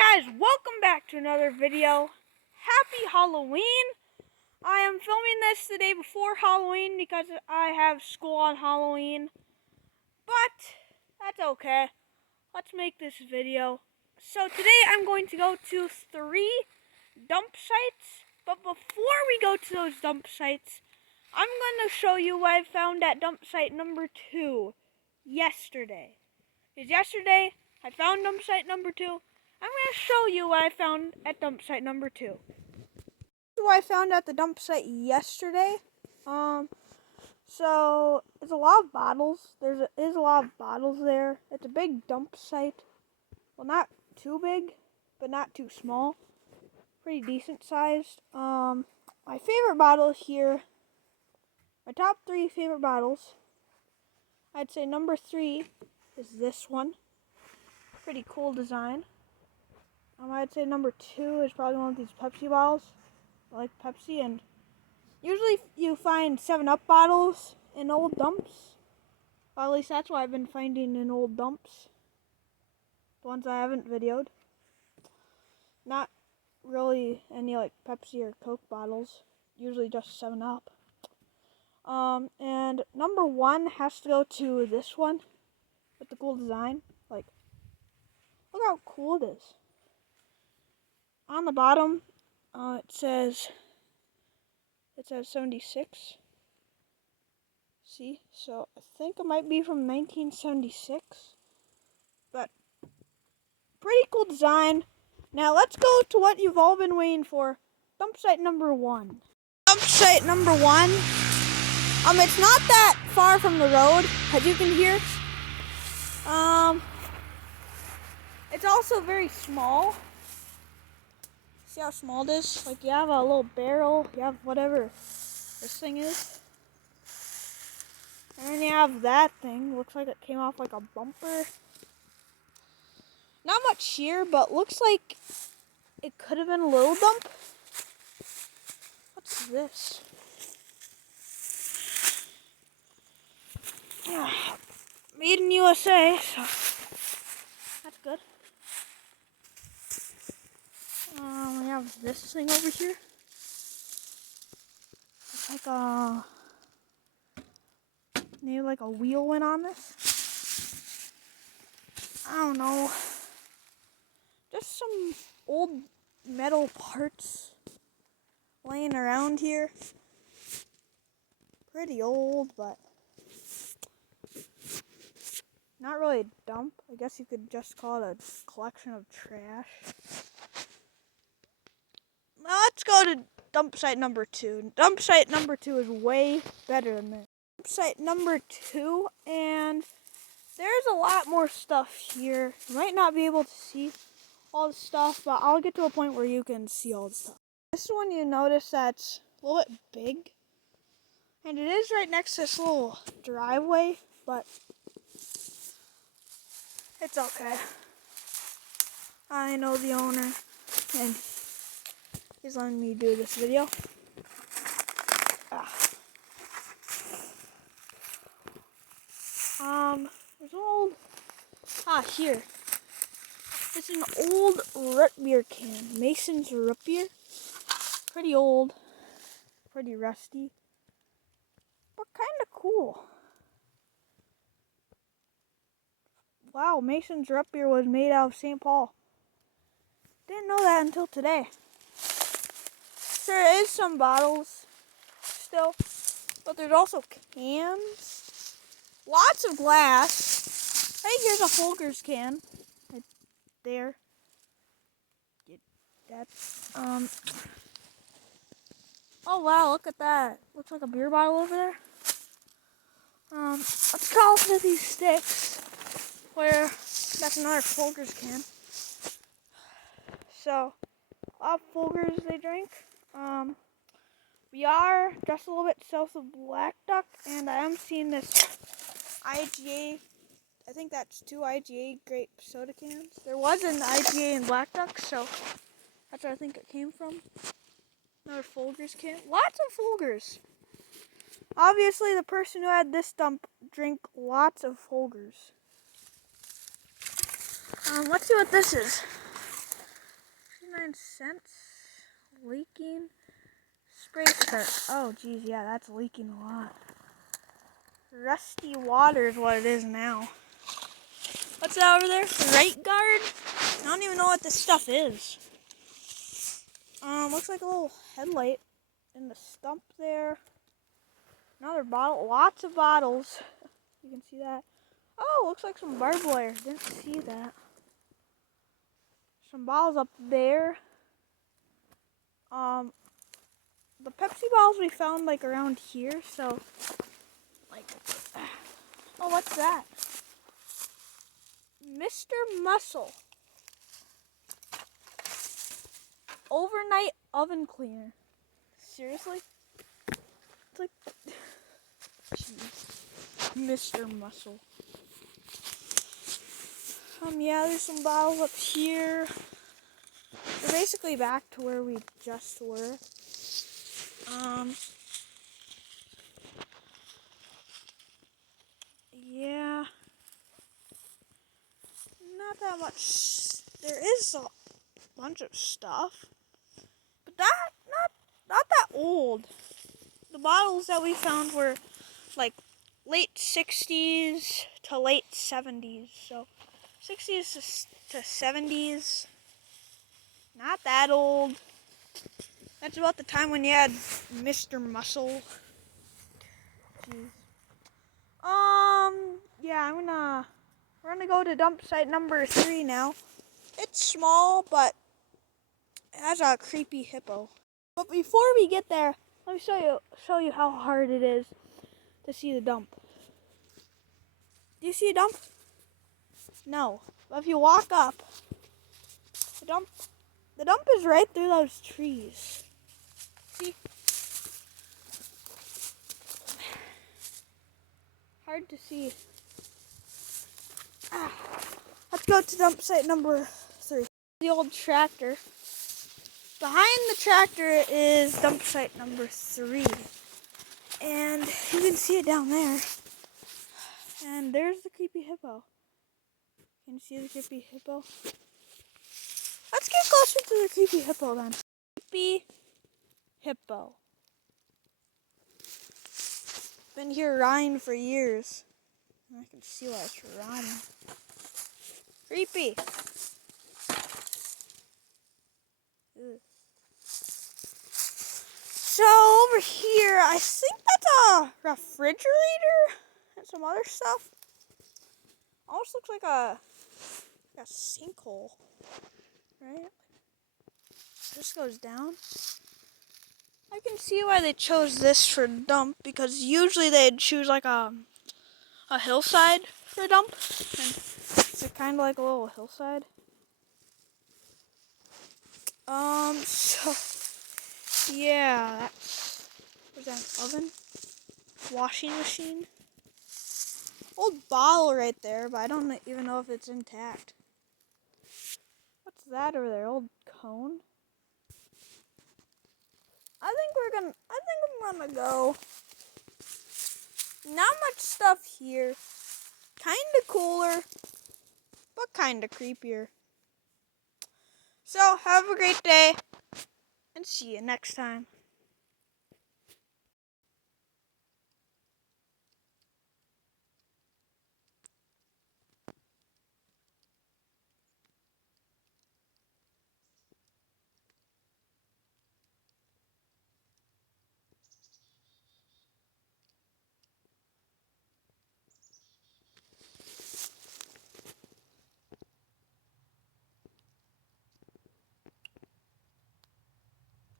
Hey guys, welcome back to another video. Happy Halloween! I am filming this the day before Halloween because I have school on Halloween. But that's okay. Let's make this video. So today I'm going to go to 3 dump sites. But before we go to those dump sites, I'm going to show you what I found at dump site number 2 yesterday. Because yesterday I found dump site number 2. I'm going to show you what I found at dump site number 2. This is what I found at the dump site yesterday. So it's a lot of bottles. There is a lot of bottles there. It's a big dump site. Well, not too big, but not too small. Pretty decent sized. My favorite bottle here, my top 3 favorite bottles, I'd say number 3 is this one. Pretty cool design. I'd say number 2 is probably one of these Pepsi bottles. I like Pepsi, and usually you find 7-Up bottles in old dumps. Well, at least that's what I've been finding in old dumps. The ones I haven't videoed. Not really any like Pepsi or Coke bottles. Usually just 7-Up. And number 1 has to go to this one with the cool design. Like, look how cool it is. On the bottom, it says 76. See, so I think it might be from 1976, but pretty cool design. Now let's go to what you've all been waiting for, dump site number 1. Dump site number 1. It's not that far from the road, as you can hear. It's also very small. See how small it is? Like, you have a little barrel, you have whatever this thing is. And then you have that thing. Looks like it came off like a bumper. Not much here, but looks like it could have been a little dump. What's this? Yeah, made in USA, so that's good. We have this thing over here. It's like maybe like a wheel went on this. I don't know. Just some old metal parts laying around here. Pretty old, but not really a dump. I guess you could just call it a collection of trash. Now let's go to dump site number 2. Dump site number 2 is way better than this. Dump site number 2, and there's a lot more stuff here. You might not be able to see all the stuff, but I'll get to a point where you can see all the stuff. This is when you notice that's a little bit big. And it is right next to this little driveway, but it's okay. I know the owner, and he's letting me do this video. There's an old, here. It's an old root beer can, Mason's root beer. Pretty old, pretty rusty, but kind of cool. Wow, Mason's root beer was made out of St. Paul. Didn't know that until today. There is some bottles still, but there's also cans. Lots of glass. Hey, here's a Folgers can. Right there. That's oh wow, look at that. Looks like a beer bottle over there. Let's call it to these sticks. Where that's another Folgers can. So, a lot of Folgers they drink. We are just a little bit south of Black Duck, and I am seeing this IGA. I think that's 2 IGA grape soda cans. There was an IGA in Black Duck, so that's where I think it came from. Another Folgers can. Lots of Folgers. Obviously, the person who had this dump drank lots of Folgers. Let's see what this is. cents. Leaking. Spray start. Oh, geez, yeah, that's leaking a lot. Rusty water is what it is now. What's that over there? Right guard? I don't even know what this stuff is. Looks like a little headlight in the stump there. Another bottle. Lots of bottles. You can see that. Oh, looks like some barbed wire. Didn't see that. Some bottles up there. The Pepsi bottles we found like around here, so like, oh, what's that? Mr. Muscle overnight oven cleaner. Seriously? It's like, jeez. Mr. Muscle. Yeah, there's some bottles up here. We're basically back to where we just were. Yeah. Not that much. There is a bunch of stuff. But not that old. The bottles that we found were like late 60s to late 70s. So 60s to 70s. Not that old. That's about the time when you had Mr. Muscle. Jeez. Yeah, we're gonna go to dump site number 3 now. It's small, but it has a creepy hippo. But before we get there, let me show you how hard it is to see the dump. Do you see a dump? No. But if you walk up, the dump is right through those trees. See? Hard to see. Let's go to dump site number 3. The old tractor. Behind the tractor is dump site number 3. And you can see it down there. And there's the creepy hippo. Can you see the creepy hippo? Let's get closer to the creepy hippo then. Creepy hippo. Been here rotting for years. And I can see why it's rotting. Creepy. Ugh. So over here, I think that's a refrigerator and some other stuff. Almost looks like a sinkhole, right? This goes down. I can see why they chose this for dump, because usually they'd choose like a hillside for dump. And it's kind of like a little hillside. So yeah, was that an oven? Washing machine? Old bottle right there, but I don't even know if it's intact. What's that over there? Old cone? I think I'm gonna go. Not much stuff here. Kinda cooler, but kinda creepier. So, have a great day, and see you next time.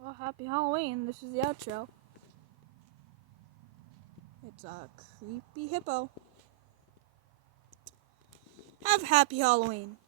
Well, happy Halloween. This is the outro. It's a creepy hippo. Have a happy Halloween.